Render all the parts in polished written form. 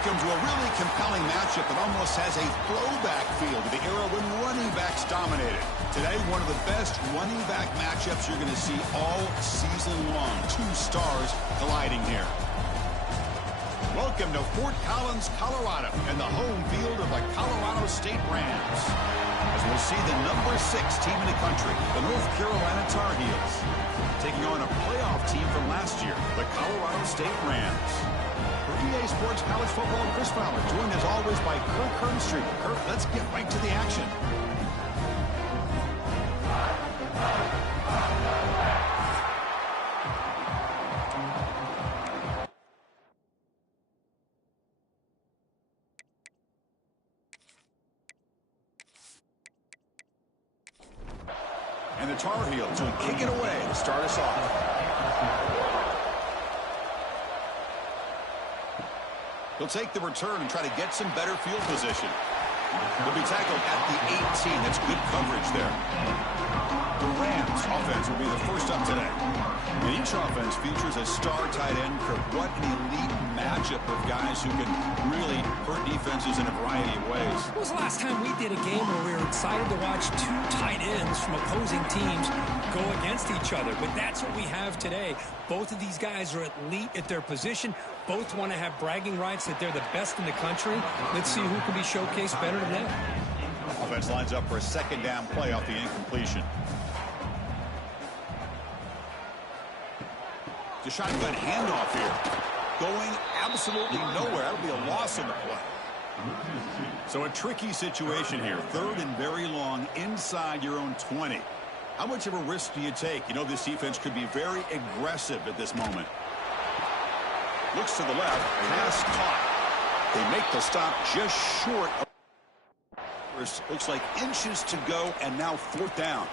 Welcome to a really compelling matchup that almost has a throwback feel to the era when running backs dominated. Today, one of the best running back matchups you're going to see all season long. Two stars colliding here. Welcome to Fort Collins, Colorado, and the home field of the Colorado State Rams. As we'll see the number 6 team in the country, the North Carolina Tar Heels, taking on a playoff team from last year, the Colorado State Rams. For EA Sports College Football, Chris Fowler, joined as always by Kirk Hermstreet. Kirk, let's get right to the action. And the Tar Heels will kick it away to start us off. He'll take the return and try to get some better field position. He'll be tackled at the 18. That's good coverage there. The Rams offense will be the first up today. And each offense features a star tight end. What an elite matchup of guys who can really hurt defenses in a variety of ways. When was the last time we did a game where we were excited to watch two tight ends from opposing teams go against each other? But that's what we have today. Both of these guys are elite at their position. Both want to have bragging rights that they're the best in the country. Let's see who can be showcased better than them. Offense lines up for a second down play off the incompletion. The shotgun handoff here. Going absolutely nowhere. That'll be a loss in the play. So a tricky situation here. Third and very long inside your own 20. How much of a risk do you take? You know this defense could be very aggressive at this moment. Looks to the left. Pass caught. They make the stop just short. Looks like inches to go, and now fourth down.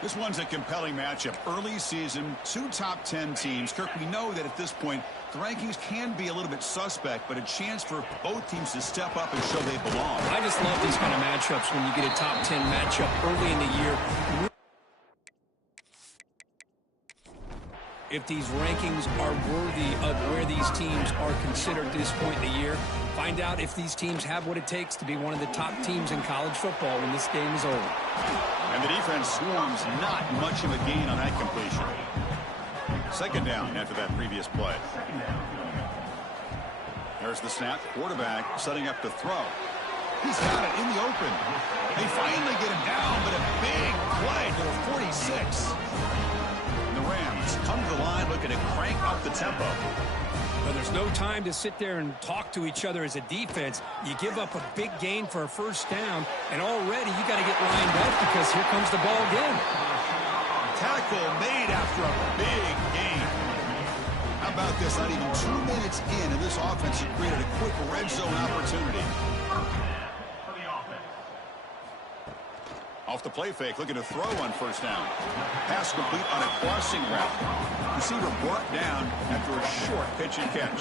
This one's a compelling matchup. Early season, two top 10 teams. Kirk, we know that at this point, the rankings can be a little bit suspect, but a chance for both teams to step up and show they belong. I just love these kind of matchups when you get a top 10 matchup early in the year. If these rankings are worthy of where these teams are considered at this point in the year, find out if these teams have what it takes to be one of the top teams in college football when this game is over. And the defense swarms not much of a gain on that completion. Second down after that previous play. There's the snap. Quarterback setting up to throw. He's got it in the open. They finally get him down, but a big play to the 46. And the Rams come to the line looking to crank up the tempo. Well, there's no time to sit there and talk to each other as a defense. You give up a big gain for a first down, and already you got to get lined up because here comes the ball again. Tackle made after a big gain. How about this? Not even 2 minutes in, and this offense has created a quick red zone opportunity. Off the play fake, looking to throw on first down. Pass complete on a crossing route. Receiver brought down after a short pitch and catch.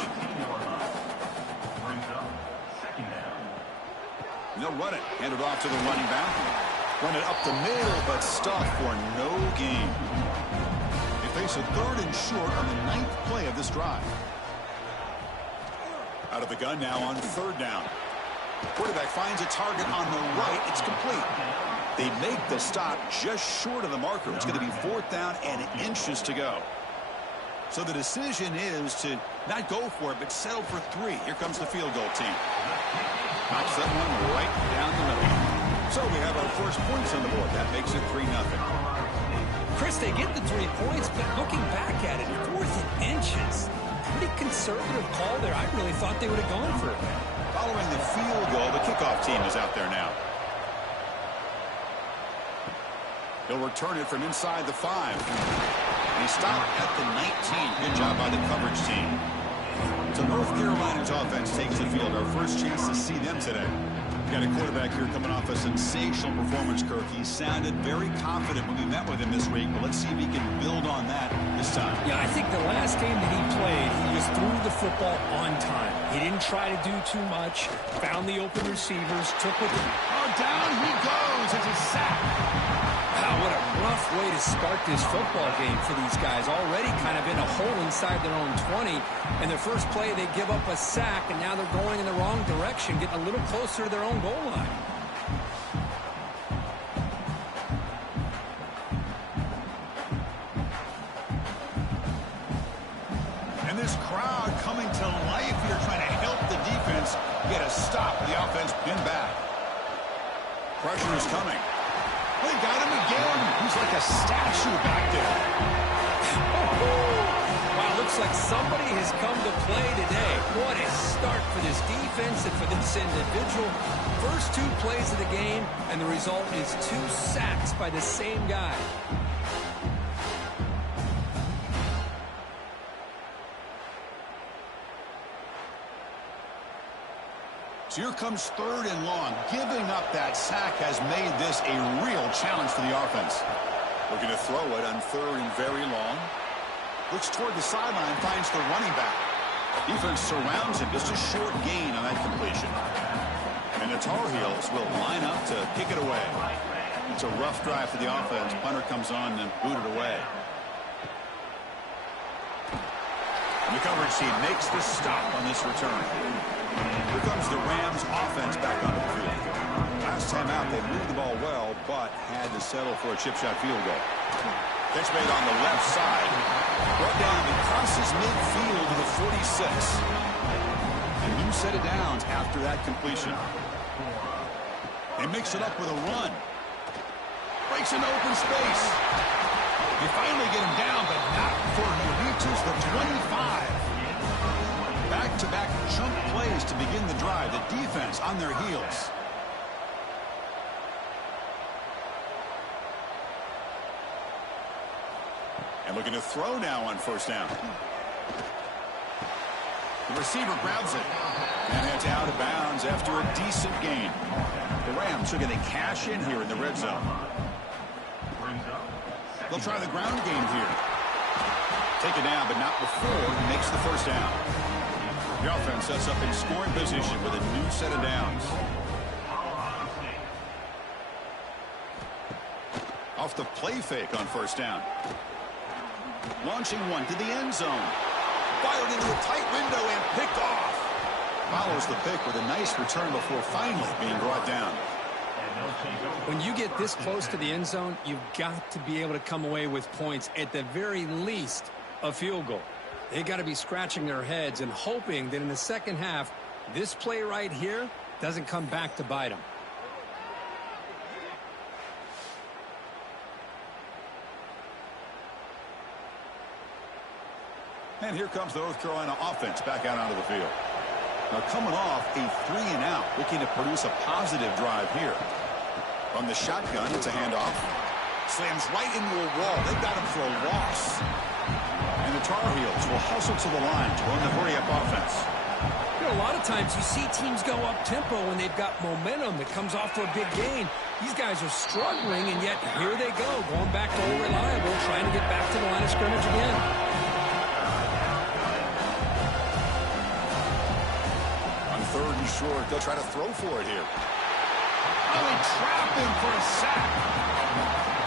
And they'll run it. Hand it off to the running back. Run it up the middle, but stuffed for no gain. They face a third and short on the 9th play of this drive. Out of the gun now on third down. Quarterback finds a target on the right. It's complete. They make the stop just short of the marker. It's going to be fourth down and inches to go. So the decision is to not go for it, but settle for 3. Here comes the field goal team. Knocks that one right down the middle. So we have our first points on the board. That makes it 3-0. Chris, they get the 3 points, but looking back at it, 4th and inches. Pretty conservative call there. I really thought they would have gone for it. Following the field goal, the kickoff team is out there now. He'll return it from inside the 5. And he stopped at the 19. Good job by the coverage team. So North Carolina's offense takes the field. Our first chance to see them today. Got a quarterback here coming off a sensational performance, Kirk. He sounded very confident when we met with him this week, but let's see if he can build on that this time. Yeah, I think the last game that he played, he just threw the football on time. He didn't try to do too much, found the open receivers, took with him. Oh, down he goes. It's a sack. Wow, what a rough way to start this football game for these guys. Already kind of in a hole inside their own 20. And their first play, they give up a sack, and now they're going in the wrong direction, getting a little closer to their own goal line. And this crowd coming to life here, trying to help the defense get a stop. The offense pinned back. Pressure is coming. They got him again. He's like a statue back there. Wow, looks like somebody has come to play today. What a start for this defense and for this individual. First 2 plays of the game, and the result is 2 sacks by the same guy. So here comes 3rd and long. Giving up that sack has made this a real challenge for the offense. We're going to throw it on 3rd and very long. Looks toward the sideline, finds the running back. Defense surrounds him. Just a short gain on that completion. And the Tar Heels will line up to kick it away. It's a rough drive for the offense. Punter comes on and booted away. And the coverage team makes the stop on this return. Here comes the Rams offense back onto the field. Last time out, they moved the ball well, but had to settle for a chip shot field goal. Catch made on the left side. Brought down and crosses midfield to the 46. A new set of downs after that completion. They mix it up with a run. Breaks into open space. They finally get him down, but not before he reaches the 25. Back-to-back chunk plays to begin the drive. The defense on their heels. And looking to throw now on 1st down. The receiver grabs it. And it's out of bounds after a decent gain. The Rams are going to cash in here in the red zone. They'll try the ground game here. Take it down, but not before he makes the 1st down. The offense sets up in scoring position with a new set of downs. Off the play fake on 1st down. Launching one to the end zone. Fired into a tight window and picked off. Follows the pick with a nice return before finally being brought down. When you get this close to the end zone, you've got to be able to come away with points, at the very least, a field goal. They got to be scratching their heads and hoping that in the second half, this play right here doesn't come back to bite them. And here comes the North Carolina offense back out onto the field. Now coming off a 3-and-out, looking to produce a positive drive here. From the shotgun, it's a handoff. Slams right into a wall. They've got him for a loss. And the Tar Heels will hustle to the line to run the hurry-up offense. You know, a lot of times you see teams go up-tempo when they've got momentum that comes off for a big gain. These guys are struggling, and yet here they go, going back to old reliable, trying to get back to the line of scrimmage again. On 3rd and short, they'll try to throw for it here. Oh, they trap him for a sack.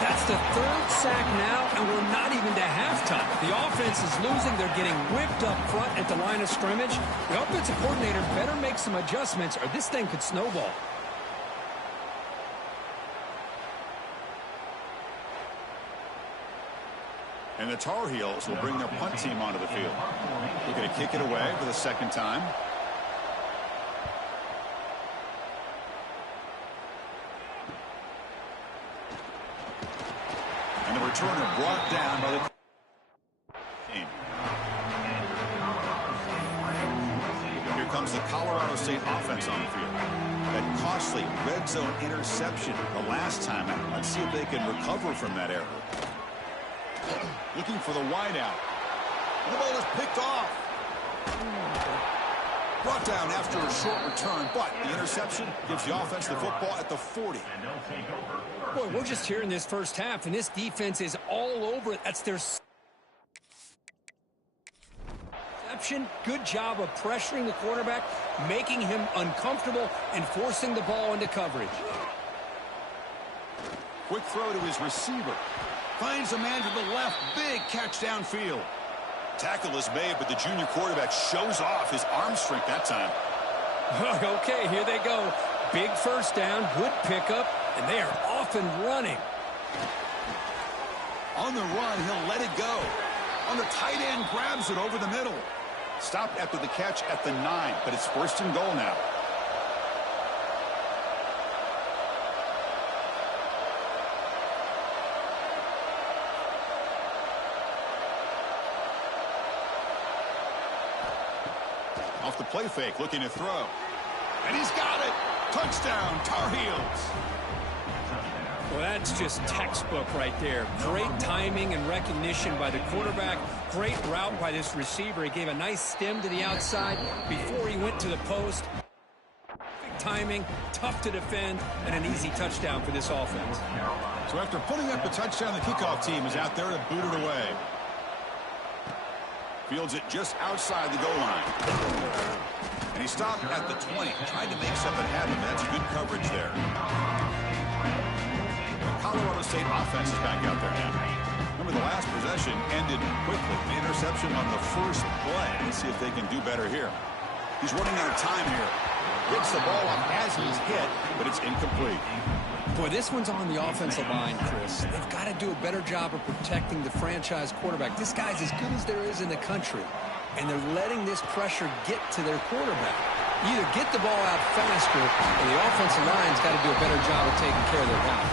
That's the 3rd sack now, and we're not even to halftime. The offense is losing. They're getting whipped up front at the line of scrimmage. The offensive coordinator better make some adjustments, or this thing could snowball. And the Tar Heels will bring their punt team onto the field. They're going to kick it away for the 2nd time. And the returner brought down by the team. Here comes the Colorado State offense on the field. That costly red zone interception the last time out. Let's see if they can recover from that error. Looking for the wideout. The ball is picked off. Brought down after a short return, but the interception gives the offense the football at the 40. Boy, we're just here in this first half, and this defense is all over it. That's their reception. Good job of pressuring the quarterback, making him uncomfortable, and forcing the ball into coverage. Quick throw to his receiver. Finds a man to the left. Big catch downfield. Tackle is made, but the junior quarterback shows off his arm strength that time. Okay, here they go. Big first down, good pickup, and they are off and running. On the run, he'll let it go. On the tight end, grabs it over the middle. Stopped after the catch at the 9, but it's first and goal now. Off the play fake, looking to throw. And he's got it. Touchdown, Tar Heels. Well, that's just textbook right there. Great timing and recognition by the quarterback. Great route by this receiver. He gave a nice stem to the outside before he went to the post. Perfect timing, tough to defend, and an easy touchdown for this offense. So after putting up the touchdown, the kickoff team is out there to boot it away. Fields it just outside the goal line. And he stopped at the 20. Tried to make something happen, but that's good coverage there. The Colorado State offense is back out there now. Remember, the last possession ended quickly. The interception on the first play. Let's see if they can do better here. He's running out of time here. Gets the ball up as he's hit, but it's incomplete. Boy, this one's on the offensive line, Chris. They've got to do a better job of protecting the franchise quarterback. This guy's as good as there is in the country, and they're letting this pressure get to their quarterback. Either get the ball out faster, or the offensive line's got to do a better job of taking care of their guy.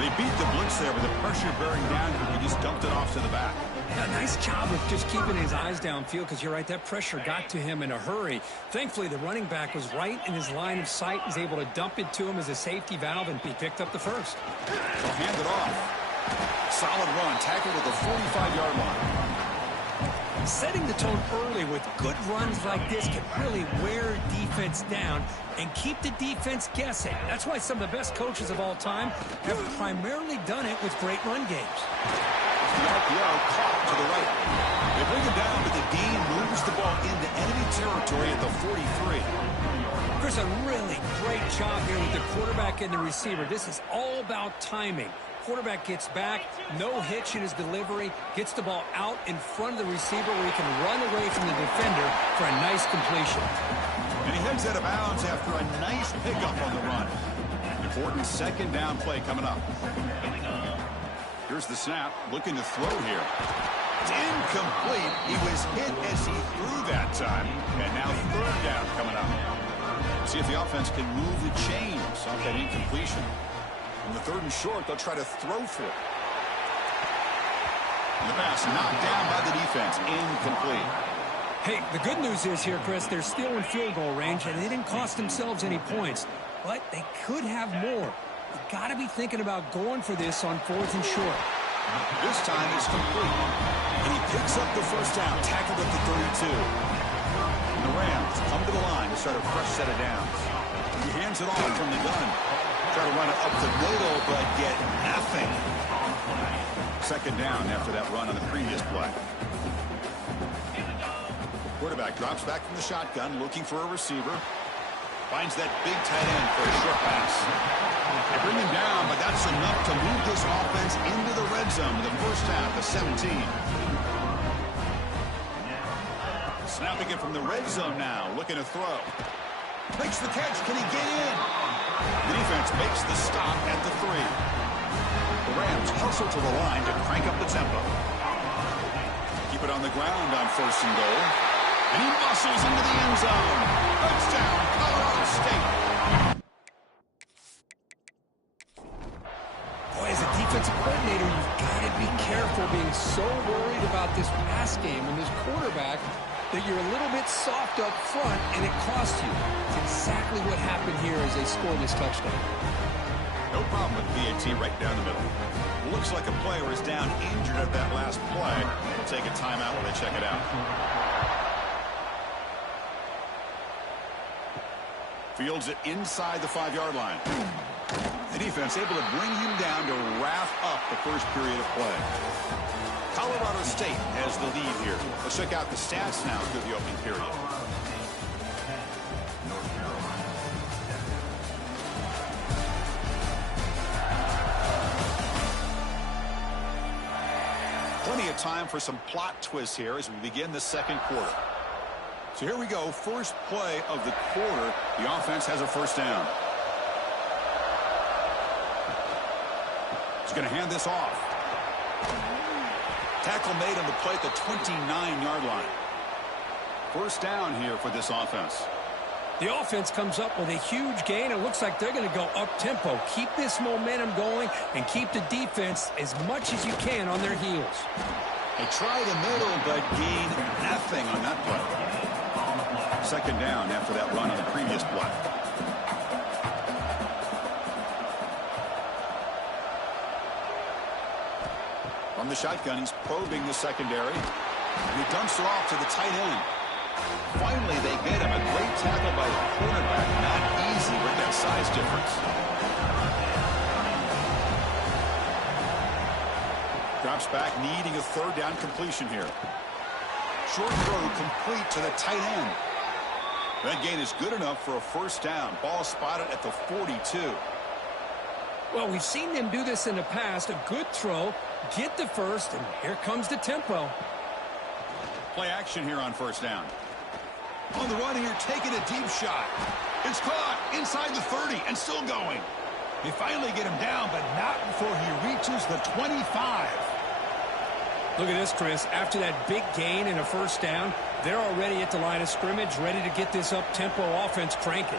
They beat the blitz there with the pressure bearing down. He just dumped it off to the back. Yeah, nice job of just keeping his eyes downfield, because you're right, that pressure got to him in a hurry. Thankfully, the running back was right in his line of sight. He's able to dump it to him as a safety valve, and he picked up the first. They'll hand it off. Solid run, tackled at the 45-yard line. Setting the tone early with good runs like this can really wear defense down and keep the defense guessing. That's why some of the best coaches of all time have primarily done it with great run games. The RPO caught to the right. They bring him down, but the Dean moves the ball into enemy territory at the 43. Chris, a really great job here with the quarterback and the receiver. This is all about timing. Quarterback gets back, no hitch in his delivery, gets the ball out in front of the receiver where he can run away from the defender for a nice completion. And he heads out of bounds after a nice pickup on the run. Important second down play coming up. Here's the snap, looking to throw here. It's incomplete. He was hit as he threw that time. And now third down coming up. See if the offense can move the chains off that incompletion. On the third and short, they'll try to throw for it. And the pass knocked down by the defense. Incomplete. Hey, the good news is here, Chris, they're still in field goal range, and they didn't cost themselves any points. But they could have more. You've got to be thinking about going for this on fourth and short. This time it's complete. And he picks up the first down, tackled at the 32. And the Rams come to the line to start a fresh set of downs. He hands it off from the gun. Try to run it up the middle, but get nothing. Second down after that run on the previous play. Quarterback drops back from the shotgun, looking for a receiver. Finds that big tight end for a short pass. They bring him down, but that's enough to move this offense into the red zone in the first half, the 17. Snapping it from the red zone now, looking to throw. Makes the catch. Can he get in? The defense makes the stop at the 3. The Rams hustle to the line to crank up the tempo. Keep it on the ground on first and goal. And he muscles into the end zone. Touchdown, Colorado State. Boy, as a defensive coordinator, you've got to be careful being so worried about this pass game and this quarterback that you're a little bit soft up front, and it costs you. It's exactly what happened here as they score this touchdown. No problem with BAT right down the middle. Looks like a player is down injured at that last play. They'll take a timeout while they check it out. Fields it inside the 5-yard line. The defense able to bring him down to wrap up the first period of play. Colorado State has the lead here. Let's check out the stats now through the opening period. Plenty of time for some plot twists here as we begin the second quarter. So here we go. First play of the quarter. The offense has a first down. He's going to hand this off. Tackle made on the play at the 29-yard line. First down here for this offense. The offense comes up with a huge gain. It looks like they're going to go up-tempo. Keep this momentum going and keep the defense as much as you can on their heels. They try the middle, but gain nothing on that play. Second down after that run on the previous play. From the shotgun, he's probing the secondary. And he dumps it off to the tight end. Finally, they get him. A great tackle by the cornerback. Not easy with that size difference. Drops back, needing a third down completion here. Short throw complete to the tight end. That gain is good enough for a first down. Ball spotted at the 42. Well, we've seen them do this in the past. A good throw, get the first, and here comes the tempo. Play action here on first down. On the run here, taking a deep shot. It's caught inside the 30 and still going. They finally get him down, but not before he reaches the 25. Look at this, Chris. After that big gain and a first down, they're already at the line of scrimmage, ready to get this up-tempo offense cranking.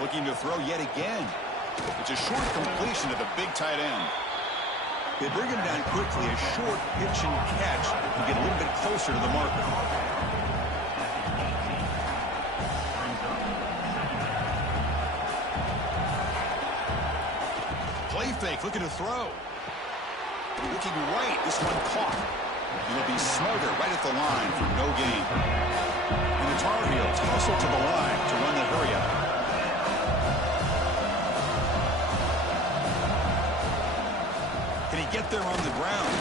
Looking to throw yet again. It's a short completion to the big tight end. They bring him down quickly, a short pitch and catch to get a little bit closer to the marker. Play fake, looking to throw. Looking right, this one caught. He'll be smothered right at the line for no gain. And the Tar Heels hustle to the line to run the hurry up. Can he get there on the ground?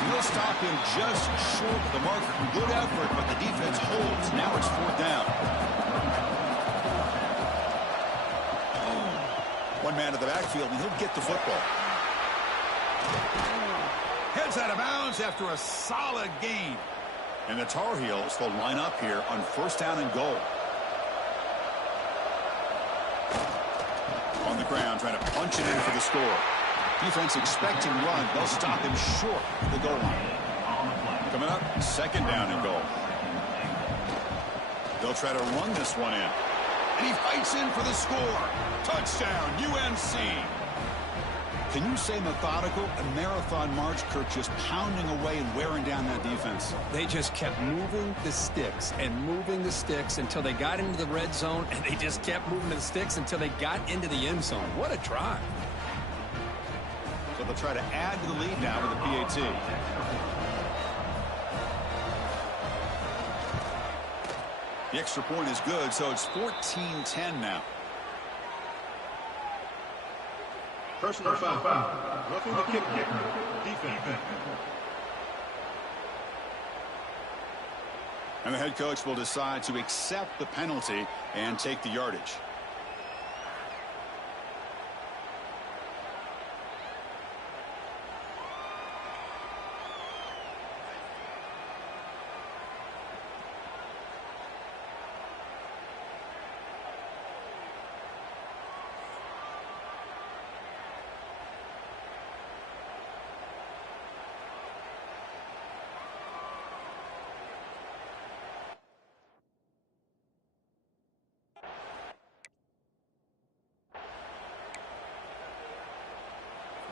And they'll stop him just short of the marker. Good effort, but the defense holds. Now it's fourth down. One man to the backfield, and he'll get the football. Heads out of bounds after a solid gain. And the Tar Heels will line up here on first down and goal. On the ground, trying to punch it in for the score. Defense expecting run. They'll stop him short of the goal line. Coming up, second down and goal. They'll try to run this one in. And he fights in for the score. Touchdown, UNC. Can you say methodical? A marathon march, Kirk, just pounding away and wearing down that defense. They just kept moving the sticks and moving the sticks until they got into the red zone, and they just kept moving the sticks until they got into the end zone. What a drive. So they'll try to add to the lead now with the PAT. The extra point is good, so it's 14-10 now. Personal foul. Roughing the kick. Defense. And the head coach will decide to accept the penalty and take the yardage.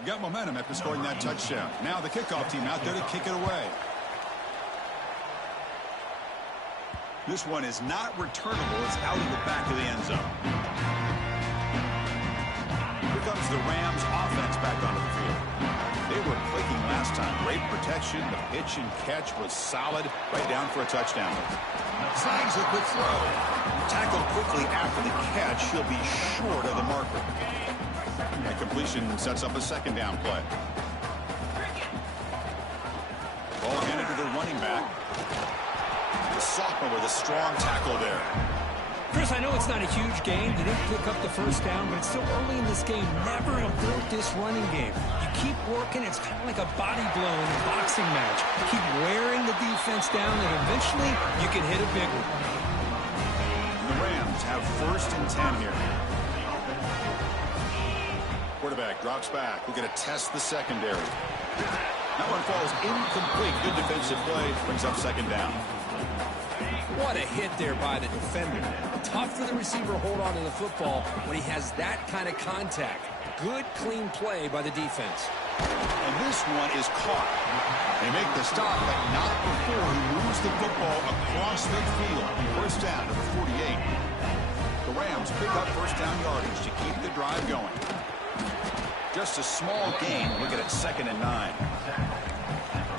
Got momentum after scoring that touchdown. Now the kickoff team out there to kick it away. This one is not returnable. It's out of the back of the end zone. Here comes the Rams offense back onto the field. They were clicking last time. Great protection. The pitch and catch was solid. Right down for a touchdown. Snags a quick throw. Tackled quickly after the catch. He'll be short of the marker. That completion sets up a second down play. Ball handed to the running back. The sophomore with a strong tackle there. Chris, I know it's not a huge game. They didn't pick up the first down, but it's still early in this game. Never abort this running game. You keep working. It's kind of like a body blow in a boxing match. Keep wearing the defense down, and eventually you can hit a big one. The Rams have 1st and 10 here. Quarterback drops back. We're going to test the secondary. That one falls incomplete. Good defensive play. Brings up second down. What a hit there by the defender. Tough for the receiver to hold on to the football when he has that kind of contact. Good, clean play by the defense. And this one is caught. They make the stop, but not before he moves the football across midfield. First down to the 48. The Rams pick up first down yardage to keep the drive going. Just a small gain. Look at it, 2nd and 9.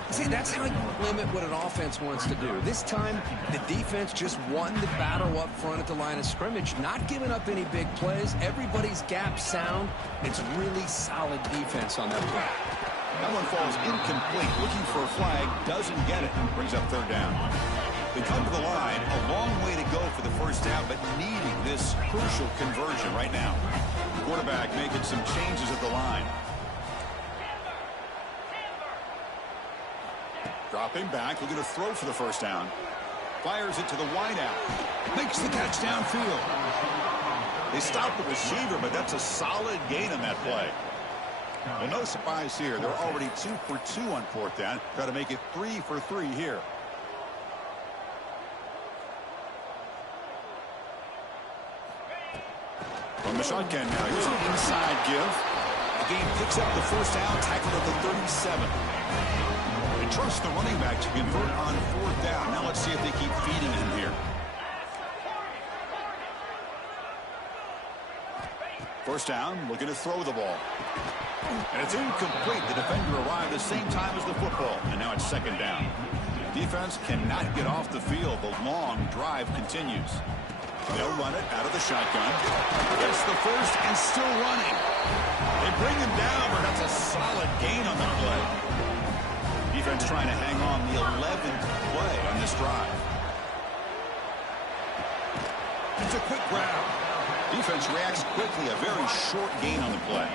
See, that's how you limit what an offense wants to do. This time, the defense just won the battle up front at the line of scrimmage, not giving up any big plays. Everybody's gap sound. It's really solid defense on that play. That one falls incomplete. Looking for a flag, doesn't get it. Brings up third down. They come to the line, a long way to go for the first down, but needing this crucial conversion right now. Quarterback making some changes at the line. Dropping back, looking to throw for the first down. Fires it to the wideout. Makes the catch downfield. They stop the receiver, but that's a solid gain on that play. Well, no surprise here. They're already 2 for 2 on 4th down. Try to make it 3 for 3 here. From the shotgun now, here's an inside give. The game picks up the first down, tackled at the 37. They trust the running back to convert on 4th down. Now let's see if they keep feeding him here. First down, looking to throw the ball. And it's incomplete. The defender arrived the same time as the football. And now it's second down. Defense cannot get off the field. The long drive continues. They'll run it out of the shotgun. Gets the first and still running. They bring him down, but that's a solid gain on the play. Defense trying to hang on the 11th play on this drive. It's a quick grab. Defense reacts quickly. A very short gain on the play.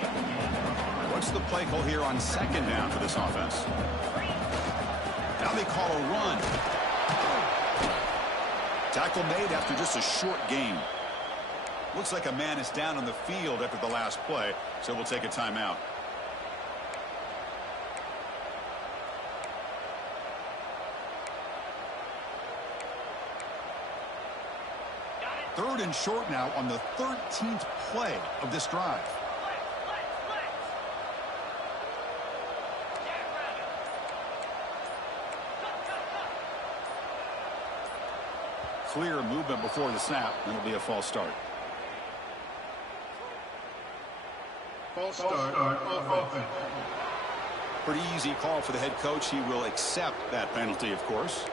What's the play call here on second down for this offense? Now they call a run. Tackle made after just a short gain. Looks like a man is down on the field after the last play, so we'll take a timeout. Third and short now on the 13th play of this drive. Clear movement before the snap, and it'll be a false start. False start on offense. Pretty easy call for the head coach. He will accept that penalty, of course.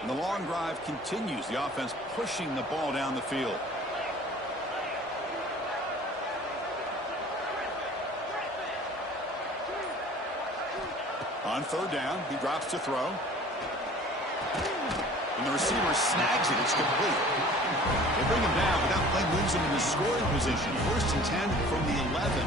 And the long drive continues. The offense pushing the ball down the field. On third down, he drops to throw. And the receiver snags it. It's complete. They bring him down, but that play moves him into scoring position. 1st and 10 from the 11.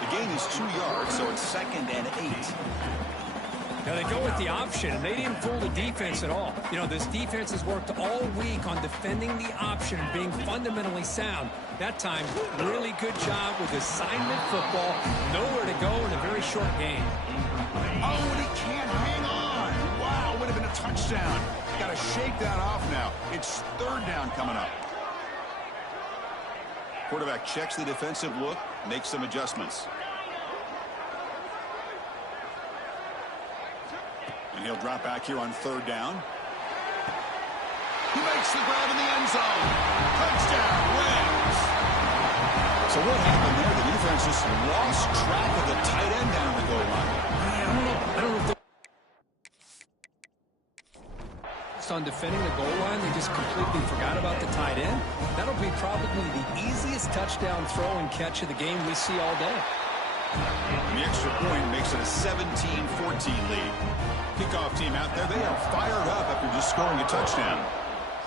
The gain is 2 yards, so it's 2nd and 8. Now they go with the option, and they didn't fool the defense at all. You know, this defense has worked all week on defending the option and being fundamentally sound. That time, really good job with assignment football. Nowhere to go in a very short game. Oh, and he can't hang on. Wow, would have been a touchdown. Got to shake that off now. It's third down coming up. Quarterback checks the defensive look, makes some adjustments. And he'll drop back here on third down. He makes the grab in the end zone. Touchdown, Rams. So what happened there? The defense just lost track of the tight end down the goal line. I don't know if on defending the goal line, they just completely forgot about the tight end. That'll be probably the easiest touchdown throw and catch of the game we see all day. And the extra point makes it a 17-14 lead. Kickoff team out there, they are fired up after just scoring a touchdown.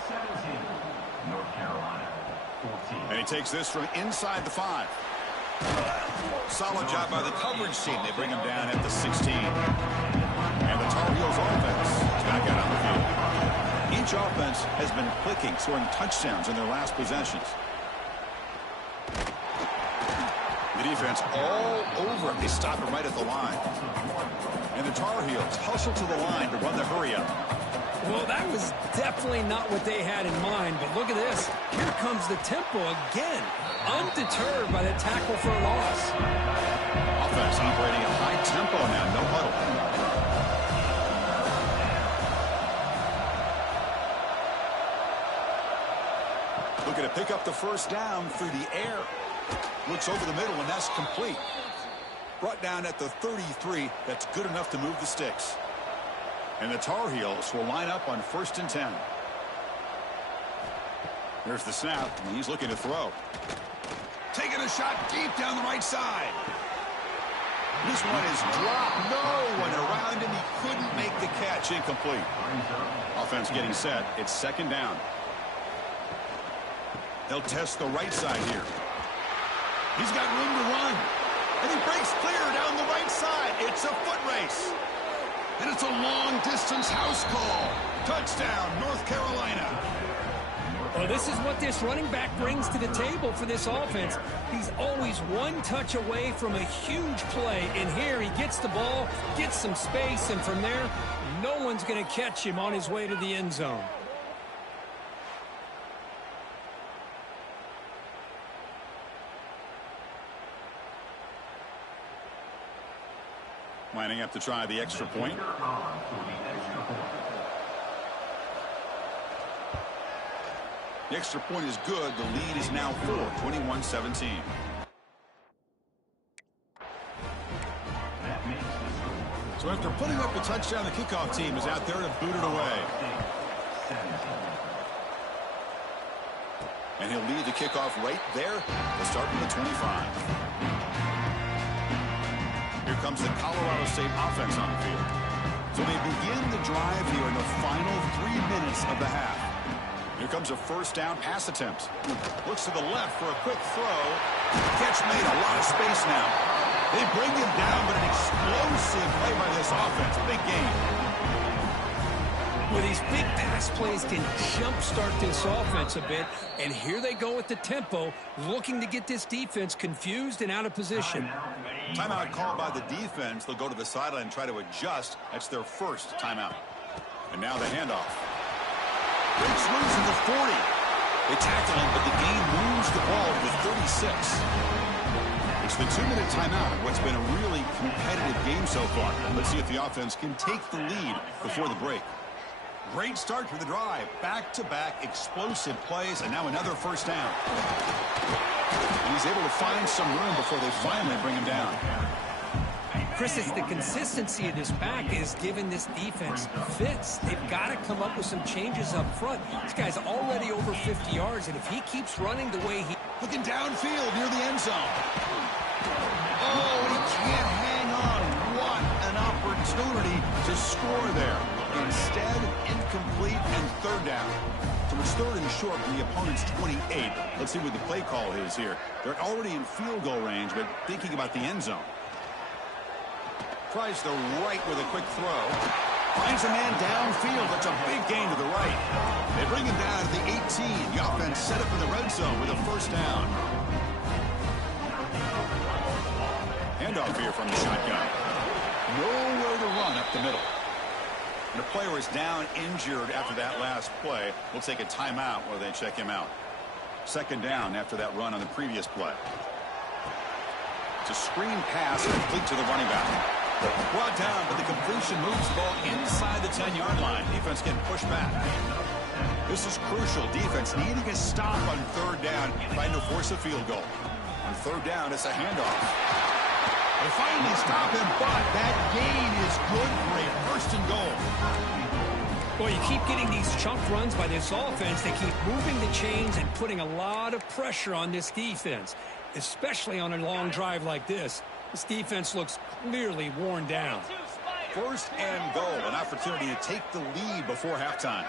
17, North Carolina, 14. And he takes this from inside the 5. Solid job by the coverage team. They bring him down at the 16. And the Tar Heels offense is back out on the field. Each offense has been clicking, scoring touchdowns in their last possessions. The defense all over it. They stop it right at the line. And the Tar Heels hustle to the line to run the hurry up. Well, that was definitely not what they had in mind, but look at this. Here comes the tempo again, undeterred by the tackle for a loss. Offense operating at high tempo now, no huddle. Looking to pick up the first down through the air. Looks over the middle, and that's complete. Brought down at the 33. That's good enough to move the sticks. And the Tar Heels will line up on 1st and 10. There's the snap, and he's looking to throw. Taking a shot deep down the right side. This one is dropped. No one around him. He couldn't make the catch. Incomplete. Offense getting set. It's 2nd down. They'll test the right side here. He's got room to run. And he breaks clear down the right side. It's a foot race. And it's a long-distance house call. Touchdown, North Carolina. Well, this is what this running back brings to the table for this offense. He's always one touch away from a huge play. And here he gets the ball, gets some space, and from there, no one's going to catch him on his way to the end zone. Lining up to try the extra point. The extra point is good. The lead is now 4, 21-17. So after putting up a touchdown, the kickoff team is out there to boot it away. And he'll lead the kickoff right there. They'll start from the 25. Here comes the Colorado State offense on the field. So they begin the drive here in the final 3 minutes of the half. Here comes a first down pass attempt. Looks to the left for a quick throw. Catch made, a lot of space now. They bring him down, but an explosive play by this offense. Big game. Well, these big pass plays can jumpstart this offense a bit. And here they go with the tempo, looking to get this defense confused and out of position. Timeout called by the defense. They'll go to the sideline and try to adjust. That's their first timeout. And now the handoff. Breaks loose at the 40. They tackle him, but the game moves the ball to the 36. It's the 2-minute timeout of what's been a really competitive game so far. Let's see if the offense can take the lead before the break. Great start to the drive. Back-to-back explosive plays, and now another first down. And he's able to find some room before they finally bring him down. Chris, it's the consistency of this back is giving this defense fits. They've got to come up with some changes up front. This guy's already over 50 yards, and if he keeps running the way he... Looking downfield near the end zone. Oh, he can't hang on. What an opportunity to score there. Instead, incomplete and 3rd down. So it's 3rd and short from the opponent's 28. Let's see what the play call is here. They're already in field goal range, but thinking about the end zone. Tries the right with a quick throw. Finds a man downfield. That's a big gain to the right. They bring him down to the 18. The offense set up in the red zone with a first down. Handoff here from the shotgun. Nowhere to run up the middle. And the player is down injured after that last play. We'll take a timeout while they check him out. 2nd down after that run on the previous play. It's a screen pass complete to the running back. Brought down, but the completion moves the ball inside the 10-yard line. Defense getting pushed back. This is crucial. Defense needing a stop on 3rd down, trying to force a field goal. On third down, it's a handoff. They finally stop him, but that gain is good for a first and goal. Well, you keep getting these chunk runs by this offense. They keep moving the chains and putting a lot of pressure on this defense, especially on a long drive like this. This defense looks clearly worn down. First and goal, an opportunity to take the lead before halftime.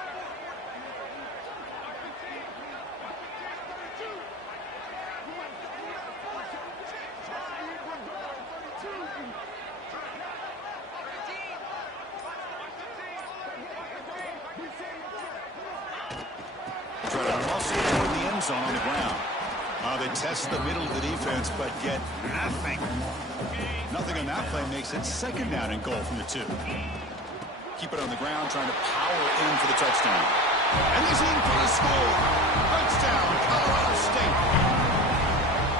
Try to muscle toward the end zone on the ground. They test the middle of the defense, but get nothing. Nothing on that play makes it second down and goal from the 2. Keep it on the ground, trying to power in for the touchdown. And he's in for the score. Touchdown, Colorado State.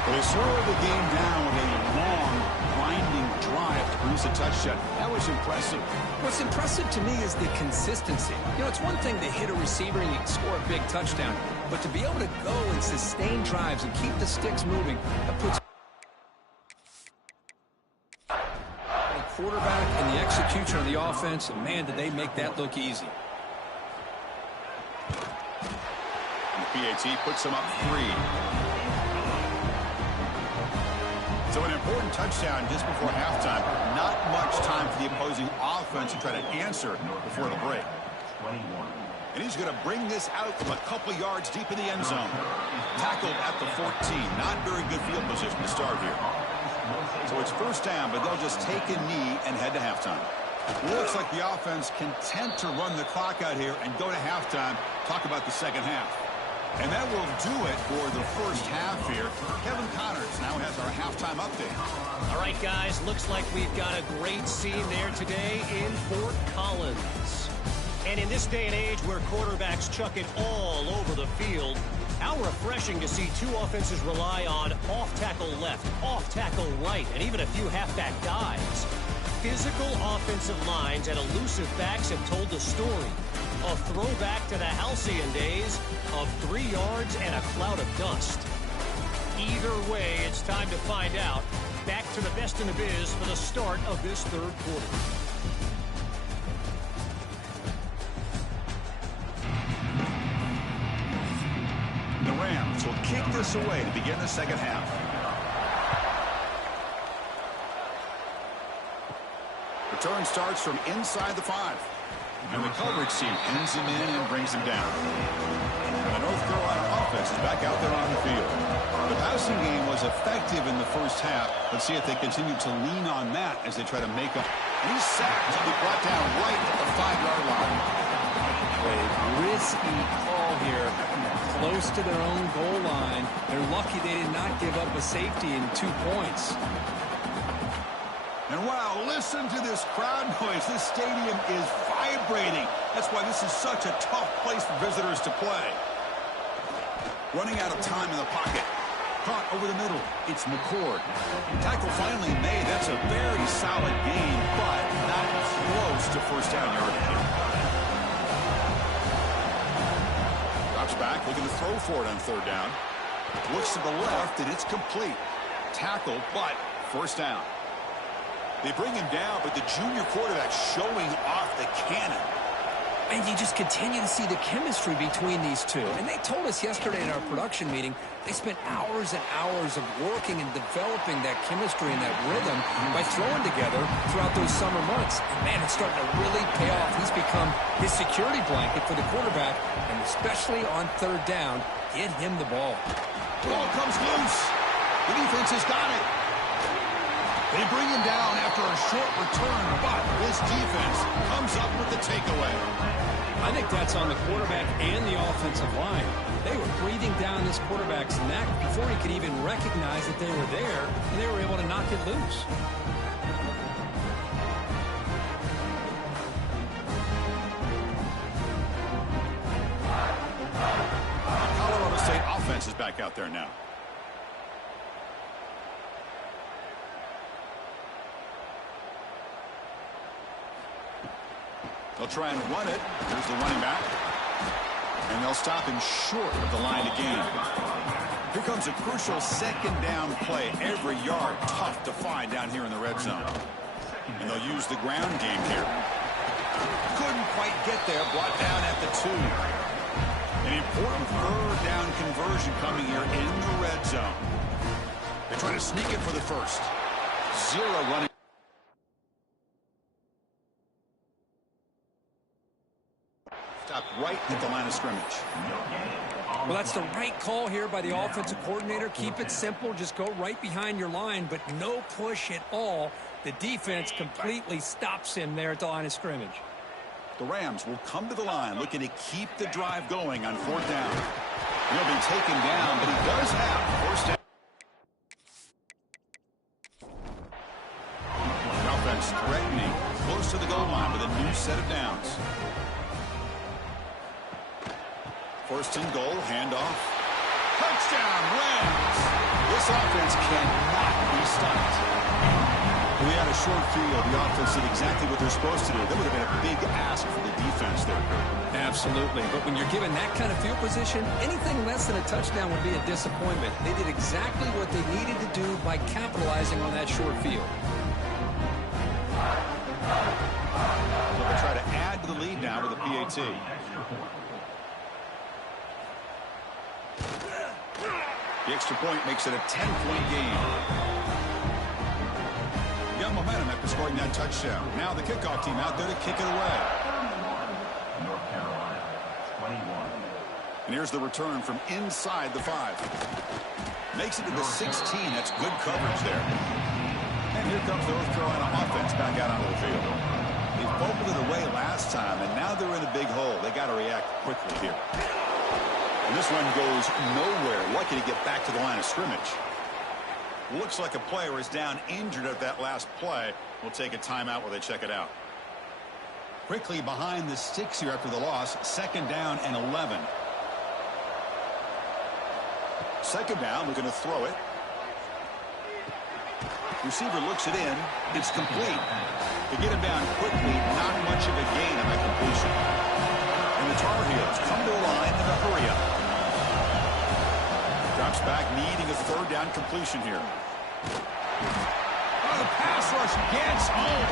Well, they slowed the game down with a long, grinding drive to produce a touchdown. That was impressive. What's impressive to me is the consistency. You know, it's one thing to hit a receiver and you can score a big touchdown, but to be able to go and sustain drives and keep the sticks moving, that puts the quarterback and the execution of the offense, and man, did they make that look easy. And the PAT puts them up 3. So an important touchdown just before halftime. Not much time for the opposing offense to try to answer before the break. 21. And he's going to bring this out from a couple yards deep in the end zone. Tackled at the 14. Not very good field position to start here. So it's first down, but they'll just take a knee and head to halftime. Looks like the offense content to run the clock out here and go to halftime. Talk about the second half. And that will do it for the first half here. Kevin Connors now has our halftime update. All right, guys, looks like we've got a great scene there today in Fort Collins. And in this day and age where quarterbacks chuck it all over the field, how refreshing to see 2 offenses rely on off-tackle left, off-tackle right, and even a few halfback dives. Physical offensive lines and elusive backs have told the story. A throwback to the halcyon days of 3 yards and a cloud of dust. Either way, it's time to find out. Back to the best in the biz for the start of this third quarter. The Rams will kick this away to begin the second half. Return starts from inside the 5. And the coverage team pins him in and brings him down. And the North Carolina offense is back out there on the field. The passing game was effective in the first half. Let's see if they continue to lean on that as they try to make up. And he's sacked to be brought down right at the 5-yard line. A risky call here, close to their own goal line. They're lucky they did not give up a safety in 2 points. And wow, listen to this crowd noise. This stadium is vibrating. That's why this is such a tough place for visitors to play. Running out of time in the pocket. Caught over the middle. It's McCord. Tackle finally made. That's a very solid gain, but not close to first down yardage. Drops back, looking to throw for it on third down. Looks to the left, and it's complete. Tackle, but first down. They bring him down, but the junior quarterback showing off the cannon. And you just continue to see the chemistry between these two. And they told us yesterday in our production meeting, they spent hours and hours of working and developing that chemistry and that rhythm by throwing together throughout those summer months. And man, it's starting to really pay off. He's become his security blanket for the quarterback, and especially on third down, get him the ball. Ball comes loose. The defense has got it. They bring him down after a short return, but this defense comes up with the takeaway. I think that's on the quarterback and the offensive line. They were breathing down this quarterback's neck before he could even recognize that they were there, and they were able to knock it loose. Colorado State offense is back out there now. They'll try and run it. Here's the running back. And they'll stop him short of the line to gain. Here comes a crucial second down play. Every yard tough to find down here in the red zone. And they'll use the ground game here. Couldn't quite get there. Brought down at the 2. An important third down conversion coming here in the red zone. They're trying to sneak it for the first. 0 running. Stopped right at the line of scrimmage. Well, that's the right call here by the offensive coordinator. Keep it simple. Just go right behind your line, but no push at all. The defense completely stops him there at the line of scrimmage. The Rams will come to the line looking to keep the drive going on 4th down. He'll be taken down, but he does have 1st down. The offense threatening close to the goal line with a new set of downs. 1st and goal, handoff. Touchdown, Rams! This offense cannot be stopped. We had a short field. The offense did exactly what they're supposed to do. That would have been a big ask for the defense there, Kurt. Absolutely. But when you're given that kind of field position, anything less than a touchdown would be a disappointment. They did exactly what they needed to do by capitalizing on that short field. So they try to add to the lead now with a PAT. The extra point makes it a 10-point game. Got momentum after scoring that touchdown. Now the kickoff team out there to kick it away. North Carolina, 21. And here's the return from inside the 5. Makes it to the 16. That's good coverage there. And here comes the North Carolina offense back out onto the field. They fumbled it away last time, and now they're in a big hole. They got to react quickly here. And this one goes nowhere. Lucky to get back to the line of scrimmage. Looks like a player is down injured at that last play. We'll take a timeout while they check it out. Quickly behind the sticks here after the loss. 2nd down and 11. 2nd down, looking to throw it. Receiver looks it in. It's complete. To get him down quickly, not much of a gain on that completion. And the Tar Heels come to a line in a hurry up. Drops back, needing a 3rd down completion here. Oh, the pass rush gets home.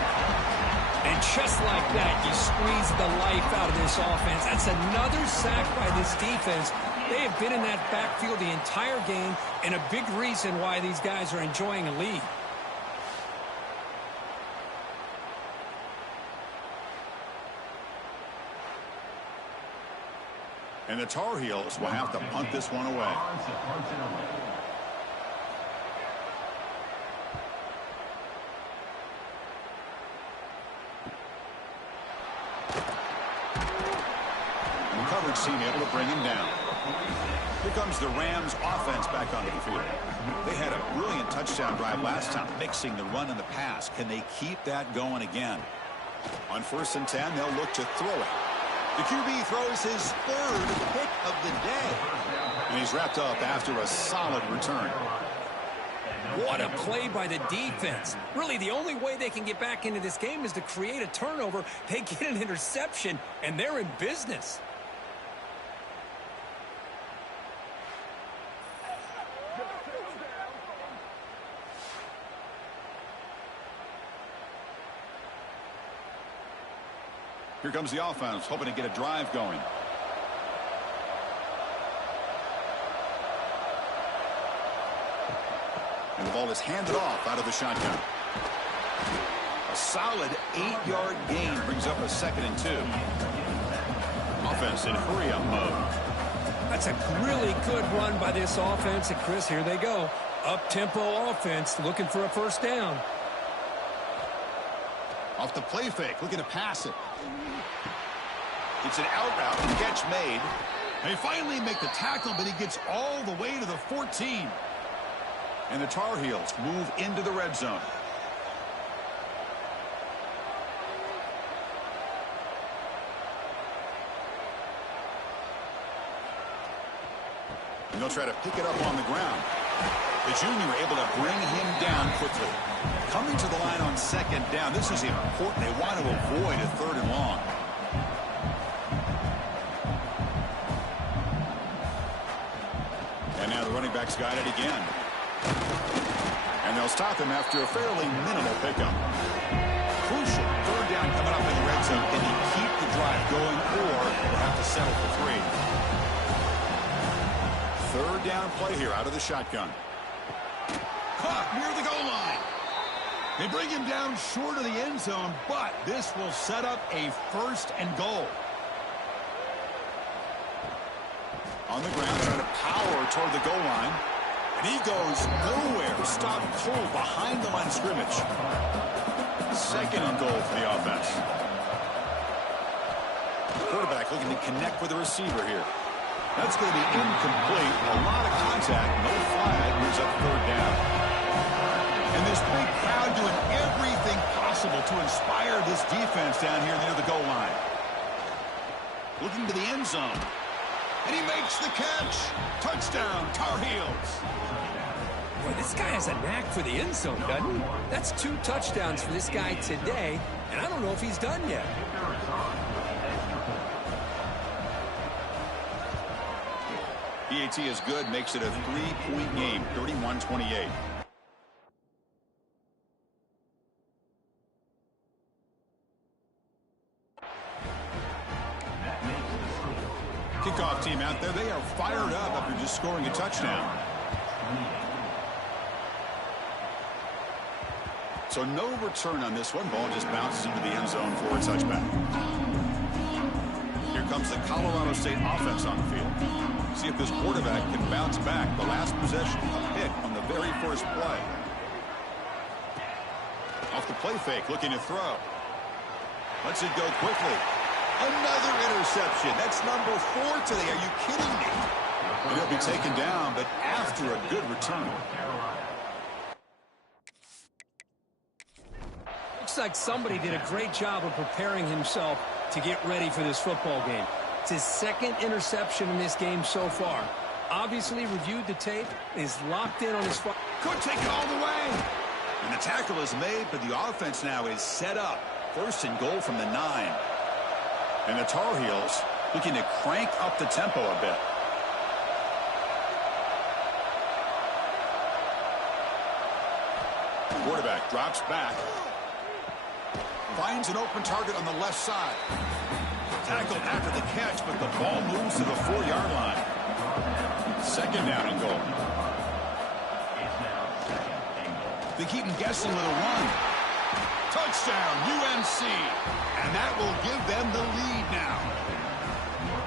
And just like that, you squeeze the life out of this offense. That's another sack by this defense. They have been in that backfield the entire game, and a big reason why these guys are enjoying a lead. And the Tar Heels will have to punt this one away. And the coverage team able to bring him down. Here comes the Rams offense back onto the field. They had a brilliant touchdown drive last time, mixing the run and the pass. Can they keep that going again? On 1st and 10, they'll look to throw it. The QB throws his 3rd pick of the day. And he's wrapped up after a solid return. What a play by the defense. Really, the only way they can get back into this game is to create a turnover. They get an interception, and they're in business. Here comes the offense, hoping to get a drive going. And the ball is handed off out of the shotgun. A solid 8-yard gain brings up a 2nd and 2. Offense in hurry-up mode. That's a really good run by this offense. And, Chris, here they go. Up-tempo offense looking for a 1st down. Off the play fake, looking to pass it. It's an out route and catch made. They finally make the tackle, but he gets all the way to the 14. And the Tar Heels move into the red zone. And they'll try to pick it up on the ground. The junior able to bring him down quickly. Coming to the line on 2nd down. This is important. They want to avoid a 3rd and long. And now the running back's got it again. And they'll stop him after a fairly minimal pickup. Crucial third down coming up in the red zone. Can he keep the drive going, or will have to settle for 3? Third down play here out of the shotgun. Caught near the goal line. They bring him down short of the end zone, but this will set up a 1st and goal. On the ground, trying to power toward the goal line. And he goes nowhere. Stopped cold behind the line of scrimmage. 2nd and goal for the offense. The quarterback looking to connect with the receiver here. That's going to be incomplete. A lot of contact. No flag. Moves up 3rd down. And this big crowd doing everything possible to inspire this defense down here near the goal line. Looking to the end zone. And he makes the catch. Touchdown, Tar Heels. Boy, this guy has a knack for the end zone, doesn't he? That's 2 touchdowns for this guy today, and I don't know if he's done yet. PAT is good, makes it a 3-point game, 31-28. Kickoff team out there, they are fired up after just scoring a touchdown. So no return on this one. Ball just bounces into the end zone for a touchback. Here comes the Colorado State offense on the field. See if this quarterback can bounce back. The last possession, a pick on the very first play. Off the play fake, looking to throw. Lets it go quickly. Another interception. That's number 4 today. Are you kidding me? And he'll be taken down, but after a good return. Looks like somebody did a great job of preparing himself to get ready for this football game. It's his 2nd interception in this game so far. Obviously reviewed the tape, is locked in on his... Could take it all the way. And the tackle is made, but the offense now is set up. 1st and goal from the 9. And the Tar Heels looking to crank up the tempo a bit. Quarterback drops back. Finds an open target on the left side. Tackled after the catch, but the ball moves to the 4-yard line. 2nd down and goal. They keep him guessing with a run. Touchdown, UNC. And that will give them the lead now.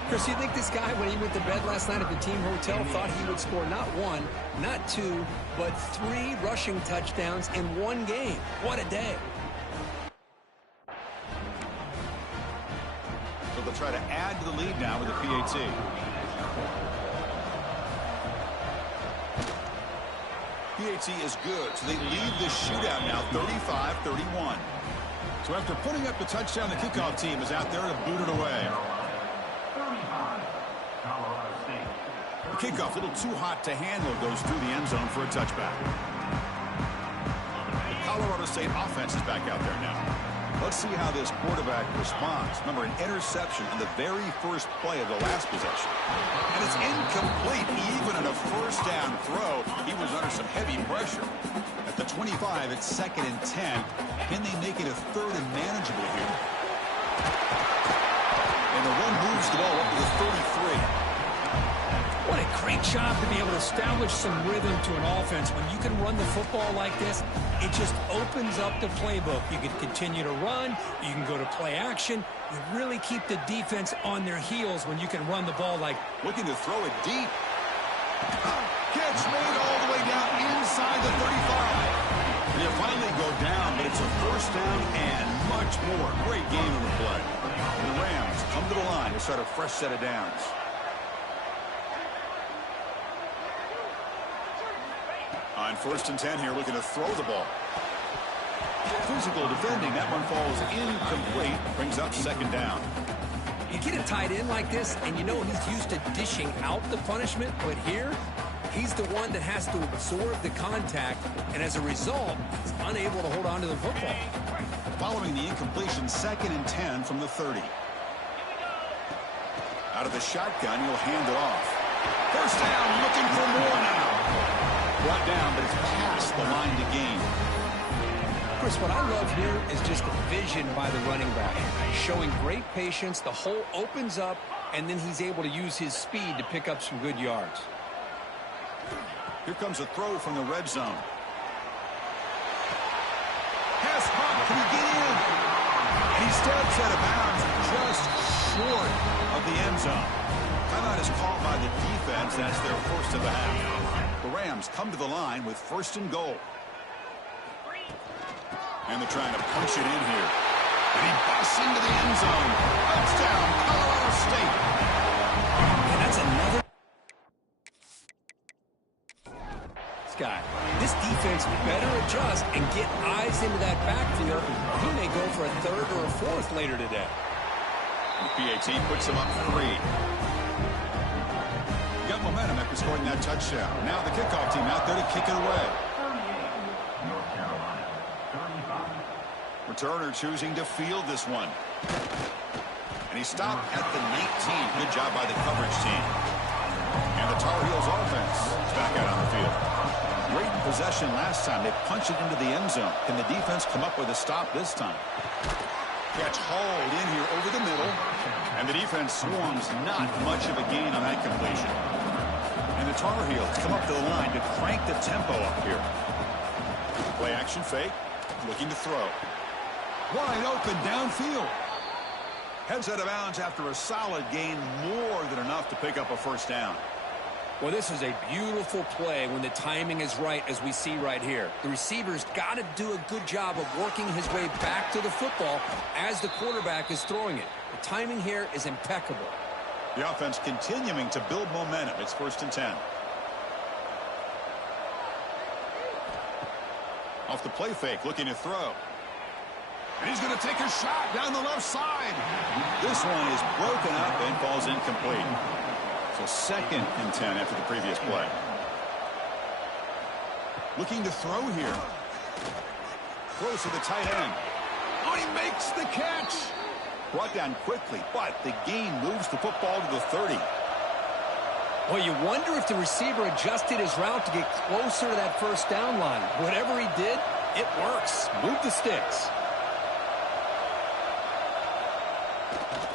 Chris, you think this guy, when he went to bed last night at the team hotel, thought he would score not 1, not 2, but 3 rushing touchdowns in 1 game? What a day. So they'll try to add to the lead now with the PAT. PAT is good, so they lead the shootout now 35-31. So after putting up the touchdown, the kickoff team is out there to boot it away. The kickoff, a little too hot to handle, goes through the end zone for a touchback. The Colorado State offense is back out there now. Let's see how this quarterback responds. Remember, an interception on the very first play of the last possession. And it's incomplete. Even on a 1st down throw, he was under some heavy pressure. At the 25, it's 2nd and 10. Can they make it a 3rd and manageable here? And the run moves the ball up to the 33. What a great job to be able to establish some rhythm to an offense. When you can run the football like this, it just opens up the playbook. You can continue to run. You can go to play action. You really keep the defense on their heels when you can run the ball like... Looking to throw it deep. Catch made all the way down inside the 35. And you finally go down, but it's a 1st down and much more. Great game in the play. And the Rams come to the line to start a fresh set of downs. On 1st and 10 here, looking to throw the ball. Physical defending. That one falls incomplete. Brings up 2nd down. You get a tight end like this, and you know he's used to dishing out the punishment, but here, he's the one that has to absorb the contact, and as a result, he's unable to hold on to the football. Following the incompletion, 2nd and 10 from the 30. Out of the shotgun, he'll hand it off. First down, looking for more now. Brought down, but it's past the line to gain. Chris, what I love here is just the vision by the running back. Showing great patience, the hole opens up, and then he's able to use his speed to pick up some good yards. Here comes a throw from the red zone. Pass caught. Can he get in? And he steps out of bounds just short of the end zone. Timeout is called by the defense. That's their first of the half. The Rams come to the line with first and goal. And they're trying to punch it in here. And he busts into the end zone. Touchdown, Colorado State. And that's another. Scott, this defense better adjust and get eyes into that backfield. He may go for a third or a fourth later today. The PAT puts him up 3. Got momentum after scoring that touchdown. Now the kickoff team out there to kick it away. North Carolina, 35. Returner choosing to field this one. And he stopped at the 19. Good job by the coverage team. And the Tar Heels offense is back out on the field. Great possession last time. They punched it into the end zone. Can the defense come up with a stop this time? Catch hauled in here over the middle. And the defense swarms not much of a gain on that completion. And the Tar Heels come up to the line to crank the tempo up here. Play action fake. Looking to throw. Wide open downfield. Heads out of bounds after a solid gain. More than enough to pick up a first down. Well, this is a beautiful play when the timing is right, as we see right here. The receiver's got to do a good job of working his way back to the football as the quarterback is throwing it. The timing here is impeccable. The offense continuing to build momentum. It's first and 10. Off the play fake, looking to throw. And he's going to take a shot down the left side. This one is broken up and falls incomplete. So second and 10 after the previous play. Looking to throw here. Throws to the tight end. Oh, he makes the catch. Brought down quickly, but the gain moves the football to the 30. Well, you wonder if the receiver adjusted his route to get closer to that first down line. Whatever he did, it works. Move the sticks.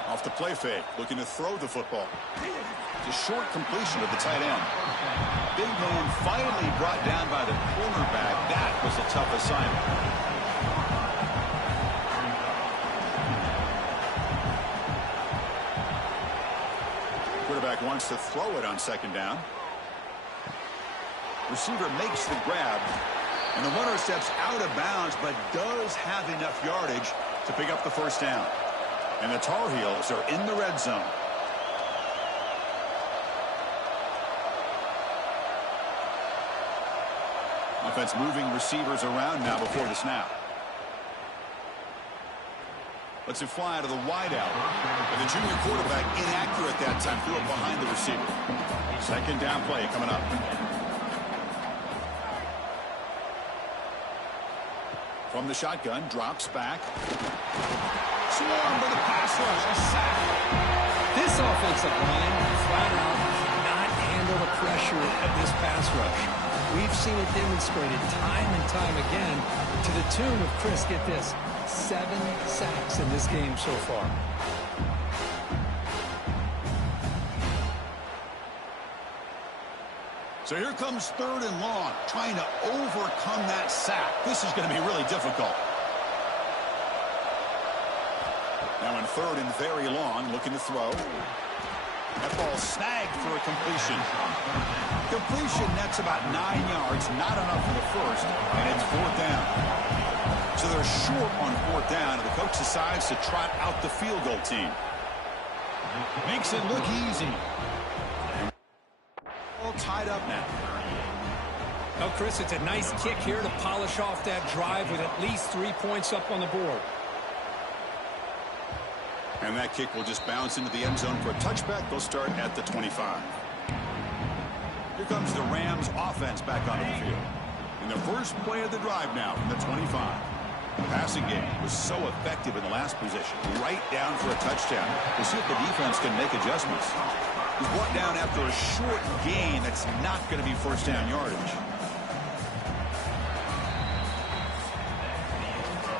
Off the play fake, looking to throw the football. It's a short completion to the tight end. Big man finally brought down by the cornerback. That was a tough assignment. Quarterback wants to throw it on second down. Receiver makes the grab. And the runner steps out of bounds, but does have enough yardage to pick up the first down. And the Tar Heels are in the red zone. Offense moving receivers around now before the snap. Lets it fly to the wideout. And the junior quarterback inaccurate that time. Threw it behind the receiver. Second down play coming up. From the shotgun, drops back. Swarmed by the pass rush. A sack. This offensive line flat out cannot handle the pressure of this pass rush. We've seen it demonstrated time and time again to the tune of, Chris, get this, 7 sacks in this game so far. So here comes third and long, trying to overcome that sack. This is going to be really difficult. Now in third and very long, looking to throw. That ball snagged for a completion. Completion nets about 9 yards, not enough for the first, and it's fourth down. So they're short on fourth down, and the coach decides to trot out the field goal team. Makes it look easy. All tied up now. Well, Chris, it's a nice kick here to polish off that drive with at least 3 points up on the board. And that kick will just bounce into the end zone for a touchback. They'll start at the 25. Here comes the Rams offense back onto the field. In the first play of the drive now from the 25. The passing game was so effective in the last possession. Right down for a touchdown. We'll see if the defense can make adjustments. He's brought down after a short gain. That's not going to be first down yardage.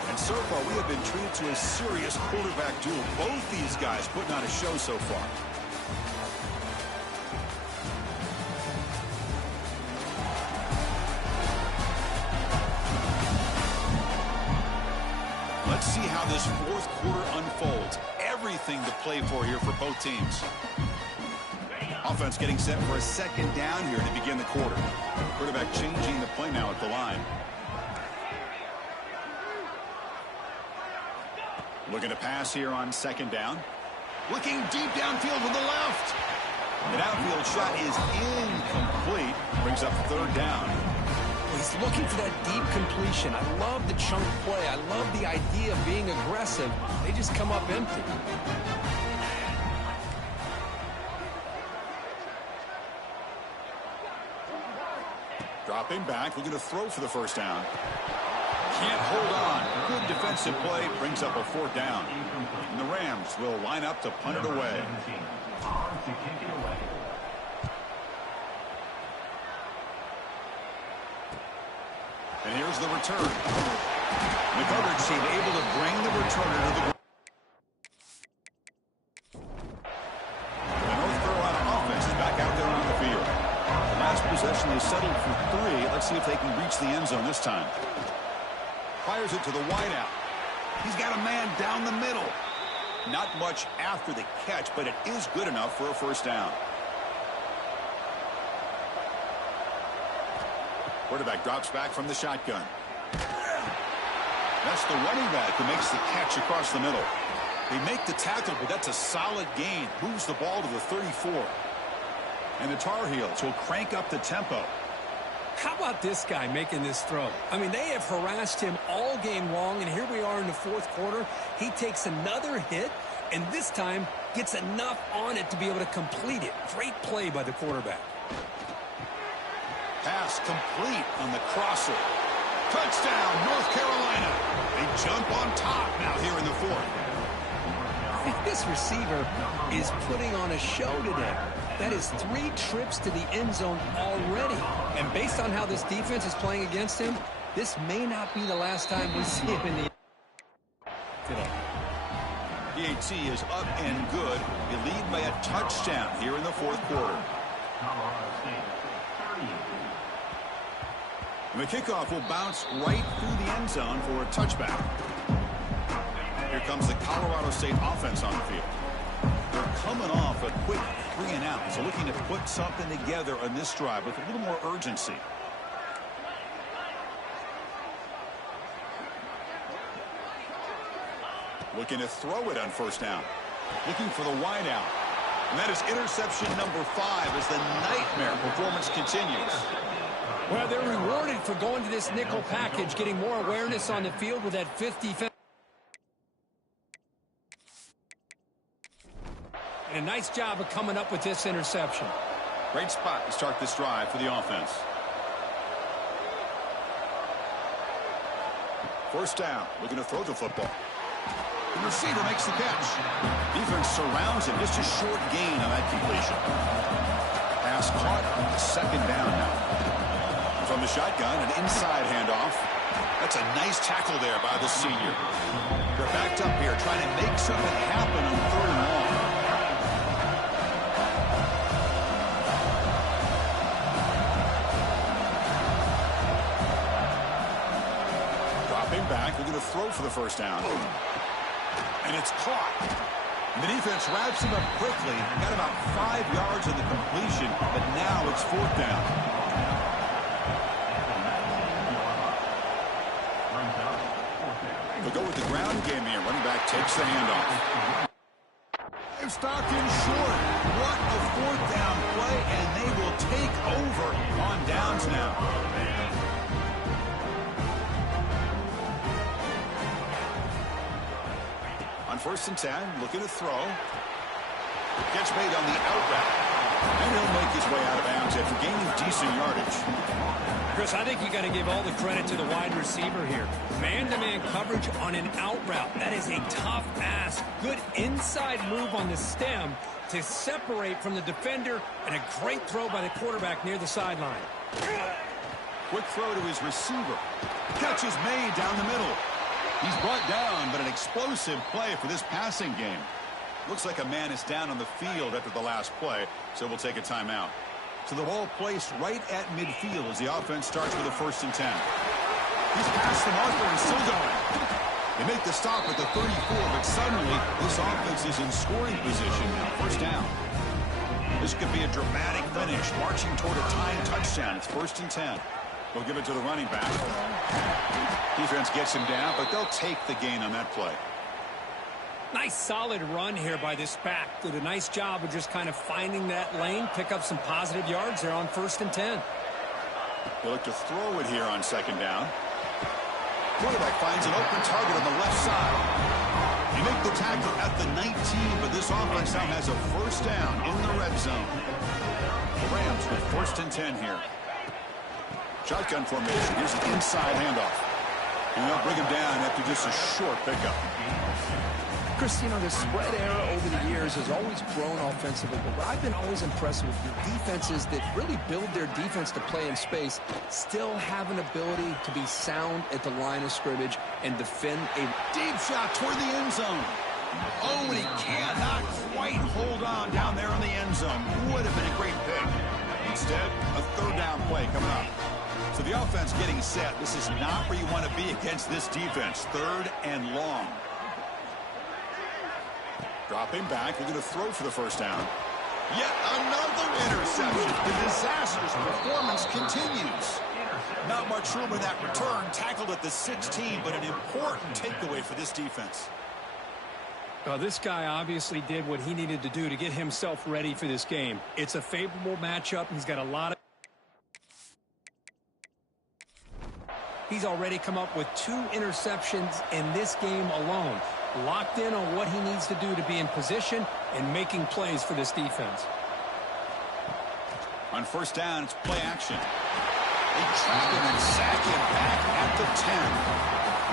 And so far, we have been treated to a serious quarterback duel. Both these guys putting on a show so far. Let's see how this fourth quarter unfolds. Everything to play for here for both teams. Offense getting set for a second down here to begin the quarter. Quarterback changing the play now at the line. Looking to pass here on second down. Looking deep downfield to the left. An outfield shot is incomplete. Brings up third down. He's looking for that deep completion. I love the chunk play. I love the idea of being aggressive. They just come up empty. Dropping back, looking to throw for the first down. Can't hold on. Good defensive play, brings up a fourth down. And the Rams will line up to punt it away. And here's the return. The coverage team able to bring the returner to the ground. The North Carolina offense is back out there on the field. The last possession they settled for 3. Let's see if they can reach the end zone this time. Fires it to the wideout. He's got a man down the middle. Not much after the catch, but it is good enough for a first down. Quarterback drops back from the shotgun. That's the running back who makes the catch across the middle. They make the tackle, but that's a solid gain. Moves the ball to the 34. And the Tar Heels will crank up the tempo. How about this guy making this throw? I mean, they have harassed him all game long, and here we are in the fourth quarter. He takes another hit, and this time gets enough on it to be able to complete it. Great play by the quarterback. Pass complete on the crosser. Touchdown, North Carolina. They jump on top now here in the fourth. This receiver is putting on a show today. That is 3 trips to the end zone already. And based on how this defense is playing against him, this may not be the last time we see him in the today. PAT is up and good. You lead by a touchdown here in the fourth quarter. And the kickoff will bounce right through the end zone for a touchback. Here comes the Colorado State offense on the field. They're coming off a quick 3-and-out, so looking to put something together on this drive with a little more urgency. Looking to throw it on first down. Looking for the wideout. And that is interception number 5 as the nightmare performance continues. Well, they're rewarded for going to this nickel package, getting more awareness on the field with that 50. And a nice job of coming up with this interception. Great spot to start this drive for the offense. First down, looking to throw the football. The receiver makes the catch. Defense surrounds him, just a short gain on that completion. Pass caught, second down now. From the shotgun, an inside handoff. That's a nice tackle there by the senior. They're backed up here, trying to make something happen on 3rd and long. Back, we're going to throw for the first down. And it's caught. And the defense wraps him up quickly. Got about 5 yards on the completion, but now it's 4th down. They'll go with the ground game here. Running back takes the handoff. They've stopped him short. What a 4th down play, and they will take over on downs now. On 1st and 10, looking to throw. Gets made on the out route. And he'll make his way out of bounds after gaining decent yardage. Chris, I think you got to give all the credit to the wide receiver here. Man-to-man coverage on an out route. That is a tough ask. Good inside move on the stem to separate from the defender, and a great throw by the quarterback near the sideline. Quick throw to his receiver. Catch is made down the middle. He's brought down, but an explosive play for this passing game. Looks like a man is down on the field after the last play, so we'll take a timeout. So the ball placed right at midfield as the offense starts with a 1st and 10. He's past the marker and still going. They make the stop at the 34, but suddenly this offense is in scoring position now. 1st down. This could be a dramatic finish, marching toward a tying touchdown. It's 1st and 10. They'll give it to the running back. Defense gets him down, but they'll take the gain on that play. Nice solid run here by this back. Did a nice job of just kind of finding that lane, pick up some positive yards there on 1st and 10. They look to throw it here on 2nd down. Quarterback finds an open target on the left side. You make the tackle at the 19, but this offense now has a 1st down in the red zone. The Rams with 1st and 10 here. Shotgun formation. Here's an inside handoff. And they'll bring him down after just a short pickup. Chris, you know, the spread era over the years has always grown offensively, but I've been always impressed with the defenses that really build their defense to play in space, still have an ability to be sound at the line of scrimmage and defend a Deep shot toward the end zone. Oh, and he cannot quite hold on down there in the end zone. Would have been a great pick. Instead, a 3rd down play coming up. So the offense getting set. This is not where you want to be against this defense. 3rd and long. Dropping back, they're going to throw for the 1st down. Yet another interception. The disastrous performance continues. Not much room in that return. Tackled at the 16, but an important takeaway for this defense. Well, this guy obviously did what he needed to do to get himself ready for this game. It's a favorable matchup. He's got a lot of... He's already come up with 2 interceptions in this game alone. Locked in on what he needs to do to be in position and making plays for this defense. On 1st down, it's play action. They trap him and sack him back at the 10.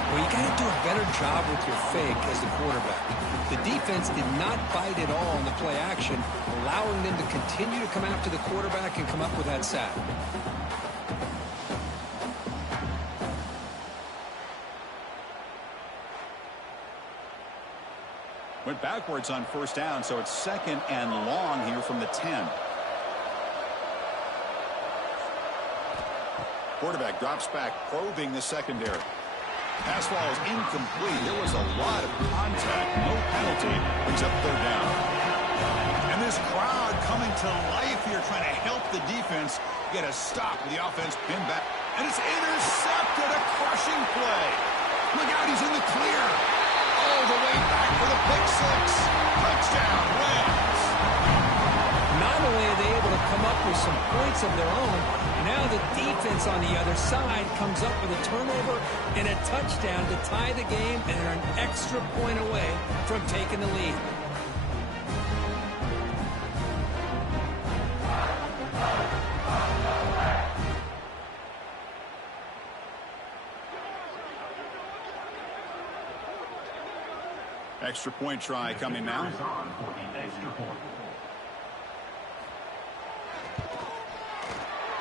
Well, you got to do a better job with your fake as the quarterback. The defense did not bite at all on the play action, allowing them to continue to come after the quarterback and come up with that sack. Went backwards on 1st down, so it's 2nd and long here from the 10. Quarterback drops back, probing the secondary. Pass ball is incomplete. There was a lot of contact. No penalty. Brings up 3rd down. And this crowd coming to life here, trying to help the defense get a stop with the offense pinned back. And it's intercepted. A crushing play. Look out, he's in the clear. All the way back for the pick 6. Touchdown, Rams. Not only are they able to come up with some points of their own, now the defense on the other side comes up with a turnover and a touchdown to tie the game, and they're an extra point away from taking the lead. Extra point try coming now.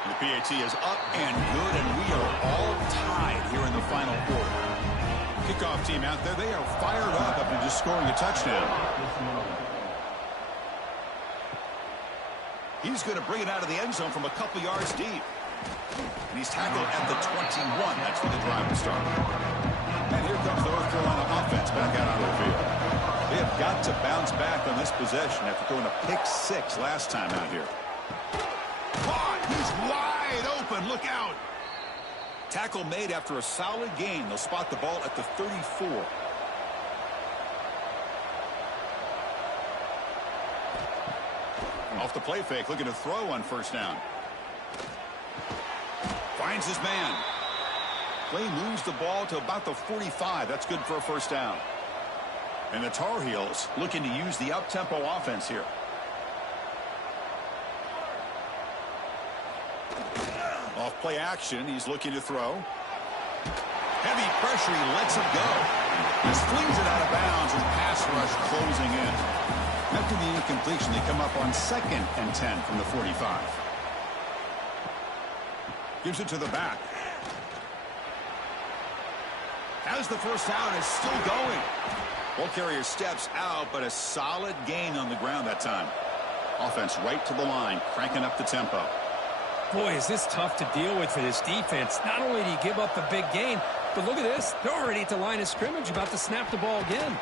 The PAT is up and good, and we are all tied here in the final quarter. Kickoff team out there, they are fired up after just scoring a touchdown. He's going to bring it out of the end zone from a couple yards deep. And he's tackled at the 21. That's where the drive will start. And here comes the North Carolina offense back out on the field. They have got to bounce back on this possession after throwing a pick 6 last time out here. Caught! He's wide open. Look out! Tackle made after a solid gain. They'll spot the ball at the 34. Off the play fake, looking to throw on 1st down. Finds his man. Play moves the ball to about the 45. That's good for a 1st down. And the Tar Heels looking to use the up-tempo offense here. Off play action, he's looking to throw. Heavy pressure, he lets it go. Just flings it out of bounds with pass rush closing in. After the incompletion, they come up on 2nd and 10 from the 45. Gives it to the back. Has the first down, is still going. Ball carrier steps out, but a solid gain on the ground that time. Offense right to the line, cranking up the tempo. Boy, is this tough to deal with for this defense. Not only do you give up a big gain, but look at this. They're already at the line of scrimmage, about to snap the ball again.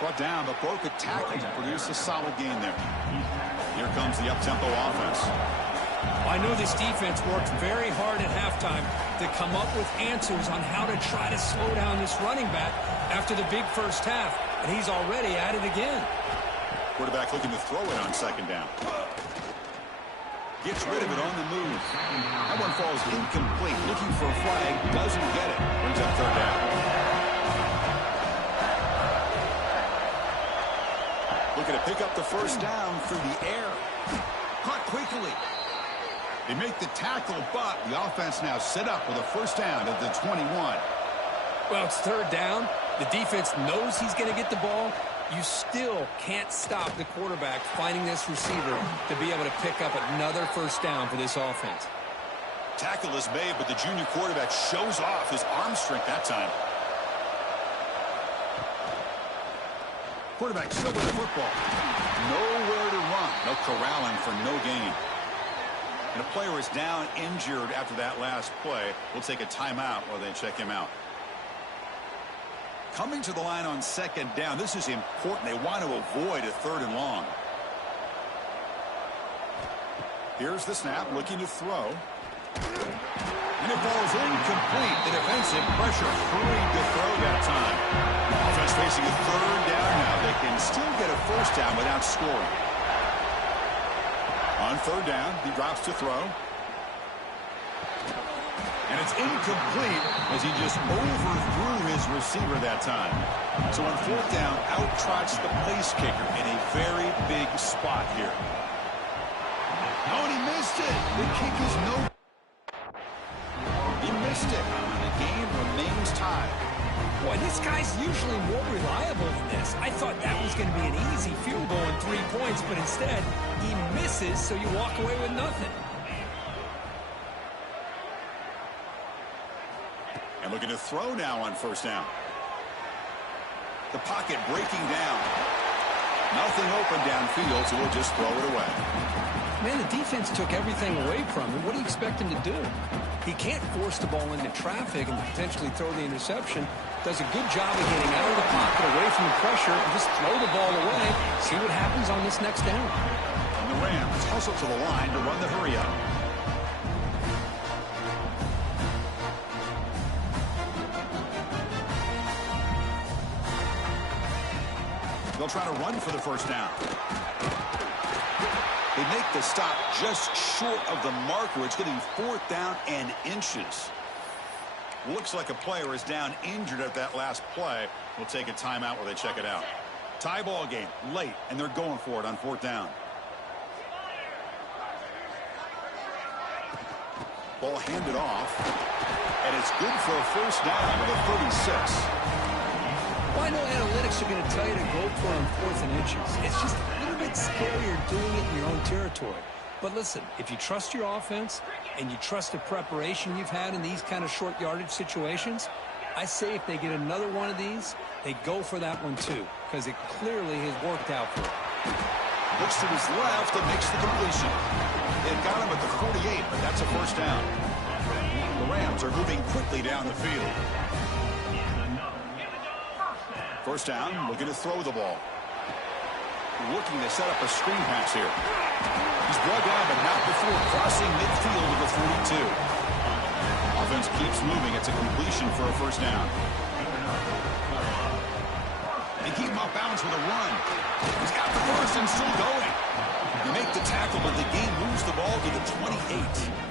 Brought down, but broke a tackle to produce a solid gain there. Here comes the up-tempo offense. I know this defense worked very hard at halftime to come up with answers on how to try to slow down this running back after the big first half, and he's already at it again. Quarterback looking to throw it on 2nd down. Gets rid of it on the move. That one falls incomplete. Looking for a flag. Doesn't get it. Brings up 3rd down. Looking to pick up the first down through the air. Caught quickly. They make the tackle, but the offense now set up with a first down at the 21. Well, it's 3rd down. The defense knows he's going to get the ball. You still can't stop the quarterback finding this receiver to be able to pick up another first down for this offense. Tackle is made, but the junior quarterback shows off his arm strength that time. Quarterback still with the football. Nowhere to run. No corralling for no gain. And a player is down injured after that last play. We'll take a timeout while they check him out. Coming to the line on 2nd down. This is important. They want to avoid a 3rd and long. Here's the snap, looking to throw. And it falls incomplete. The defensive pressure hurried to throw that time. Offense facing a 3rd down now. They can still get a first down without scoring. On 3rd down, he drops to throw. And it's incomplete as he just overthrew his receiver that time. So on 4th down, out trots the place kicker in a very big spot here. Oh, and he missed it. The kick is no. He missed it. The game remains tied. Boy, this guy's usually more reliable than this. I thought that was going to be an easy field goal and 3 points, but instead, he misses, so you walk away with nothing. And looking to throw now on 1st down. The pocket breaking down. Nothing open downfield, so he'll just throw it away. Man, the defense took everything away from him. What do you expect him to do? He can't force the ball into traffic and potentially throw the interception. Does a good job of getting out of the pocket, away from the pressure, and just throw the ball away. See what happens on this next down. And the Rams hustle to the line to run the hurry up. They'll try to run for the first down. They make the stop just short of the marker. It's getting 4th down and inches. Looks like a player is down injured at that last play. We'll take a timeout while they check it out. Tie ball game, late, and they're going for it on 4th down. Ball handed off, and it's good for a first down with a 36. Well, I know analytics are going to tell you to go for it on 4th and inches. It's just a little bit scarier doing it in your own territory. But listen, if you trust your offense and you trust the preparation you've had in these kind of short yardage situations, I say if they get another one of these, they go for that one too, because it clearly has worked out for them. Looks to his left and makes the completion. They've got him at the 48, but that's a first down. The Rams are moving quickly down the field. First down, looking to throw the ball. Looking to set up a screen pass here. He's brought down, but not before crossing midfield with the 42. Offense keeps moving. It's a completion for a first down. They keep him off balance with a run. He's got the first and still going. They make the tackle, but the game moves the ball to the 28.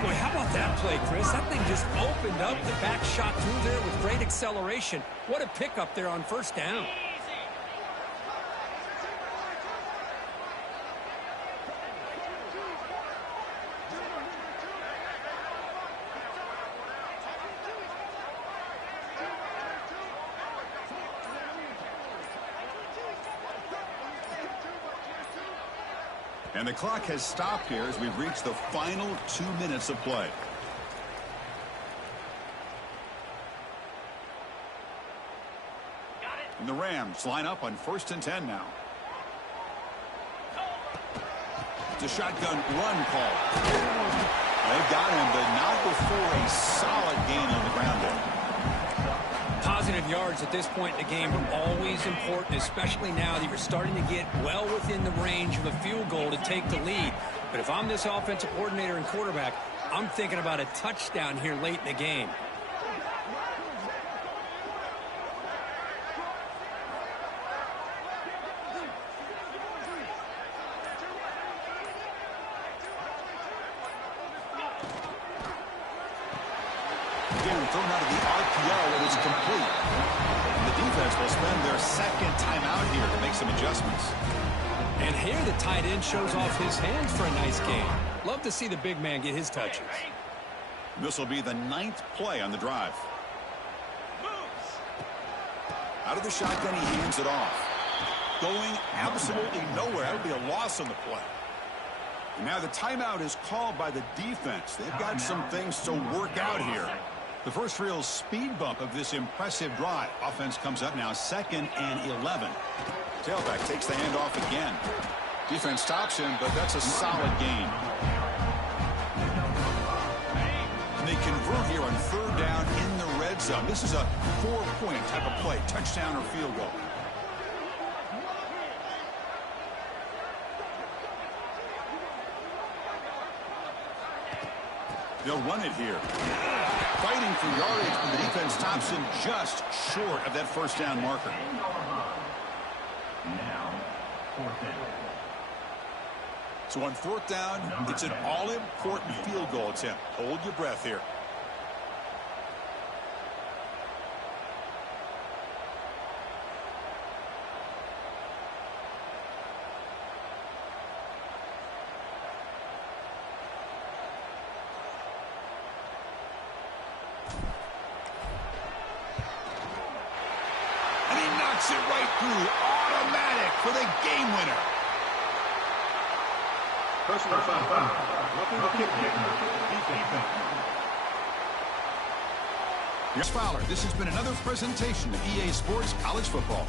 Boy, how about that play, Chris? That thing just opened up. The back shot through there with great acceleration. What a pickup there on first down. And the clock has stopped here as we've reached the final 2 minutes of play. And the Rams line up on 1st and 10 now. It's a shotgun run call. They've got him, but not before a solid gain on the ground there. Positive yards at this point in the game are always important, especially now that you're starting to get well within the range of a field goal to take the lead. But if I'm this offensive coordinator and quarterback, I'm thinking about a touchdown here late in the game. Thrown out of the RPO, and it's complete. And the defense will spend their second timeout here to make some adjustments. And here the tight end shows off his hands for a nice game. Love to see the big man get his touches. This will be the 9th play on the drive. Out of the shotgun, he hands it off. Going absolutely nowhere. That would be a loss on the play. And now the timeout is called by the defense. They've got some things to work out here. The first real speed bump of this impressive drive. Offense comes up now 2nd and 11. Tailback takes the handoff again. Defense stops him, but that's a solid gain. And they convert here on 3rd down in the red zone. This is a 4-point type of play, touchdown or field goal. They'll run it here. Fighting for yardage, but the defense stops him just short of that 1st down marker. Now, 4th down. So on 4th down, it's an all-important field goal attempt. Hold your breath here. It right through, automatic for the game winner. Personal foul. Here's Fowler. This has been another presentation of EA Sports College Football.